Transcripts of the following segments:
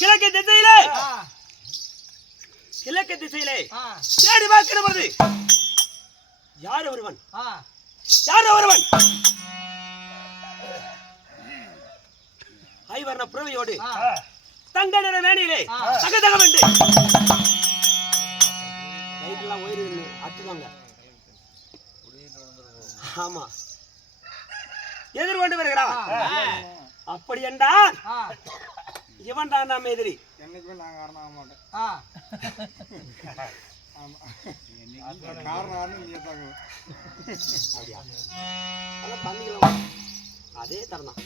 கிழக்கு திசையிலே தேடி பார்க்கிற போது யார் ஒருவன் ஐவர்ண புறவையோடு தங்க நிற வேணியிலே தகதகம் என்று லைட்டெல்லாம் ஓய்வு அத்துவாங்க. ஆமா, எதிர்கொண்டு வருகிறான். அப்படி என்றால் இவன் தான் நம்ம எதிரி. என்னைக்குமே நான் காரணம் ஆக மாட்டேன். அதே தரணும்.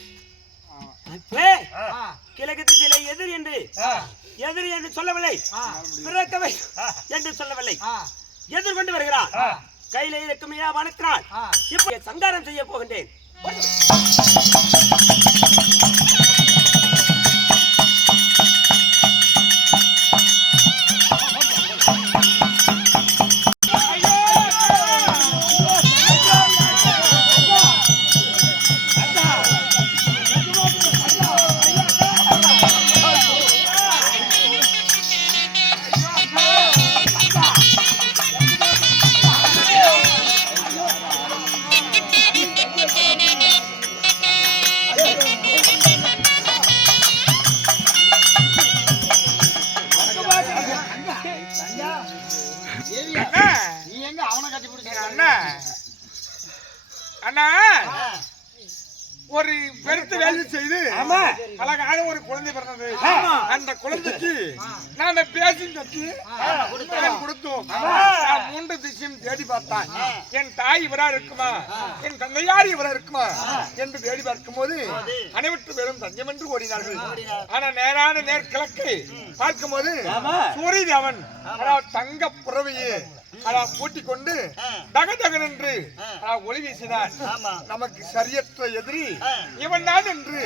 கிழக்கு திசையில எதிரி என்று சொல்லவில்லை, பிறக்கவை என்று சொல்லவில்லை. எதிர்கொண்டு வருகிறான். கையில இருக்குமையா வணக்கிறான். இப்ப சங்காரம் செய்ய போகின்றேன். அண்ணா ஒரு பெருத்து வேலை செய்து அழகாக ஒரு குழந்தை பிறந்தது. அந்த குழந்தைக்கு நான் பேசும் கட்சி கொடுத்தோம். மூன்று திசையும் தேடி பார்த்தான். என் தாய் இவரா இருக்குமா, என் தந்தையார் இவரா இருக்குமா என்று தேடி பார்க்கும் போது அனைவற்று பேரும் தஞ்சம் என்று ஓடினார்கள். ஆனா நேரான நேர்கிழக்கு பார்க்கும் போது சூரிய தேவன் தங்க புறவையே பூட்டிக் கொண்டு தகதகன் என்று ஒளி வீசினார். நமக்கு சரியற்ற எதிரி இவன் தான் என்று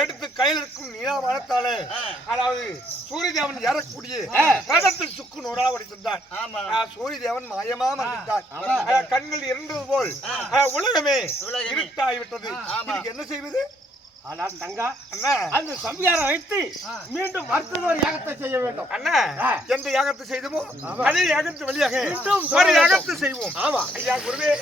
எடுத்து கையில் இருக்கும் நீளமானத்தாலே அதாவது சூரிய தேவன் ஏறக்கூடிய ரதத்தை சுக்கு நூறா உடைத்திருந்தார். சூரிய தேவன் மாயமா மன்னித்தார். கண்கள் இருந்தது போல் உலகமே இருட்டாகிவிட்டது. இதுக்கு என்ன செய்வது? ஆனால் தங்கா அண்ணா அந்த சம்யாரம் வைத்து மீண்டும் மற்றொரு யாகத்தை செய்ய வேண்டும். அண்ணா எந்த யாகத்தை செய்தோமோ அதே யாகத்து வழியாக ஒரு யாகத்தை செய்வோம். ஆமா ஐயா குருவே.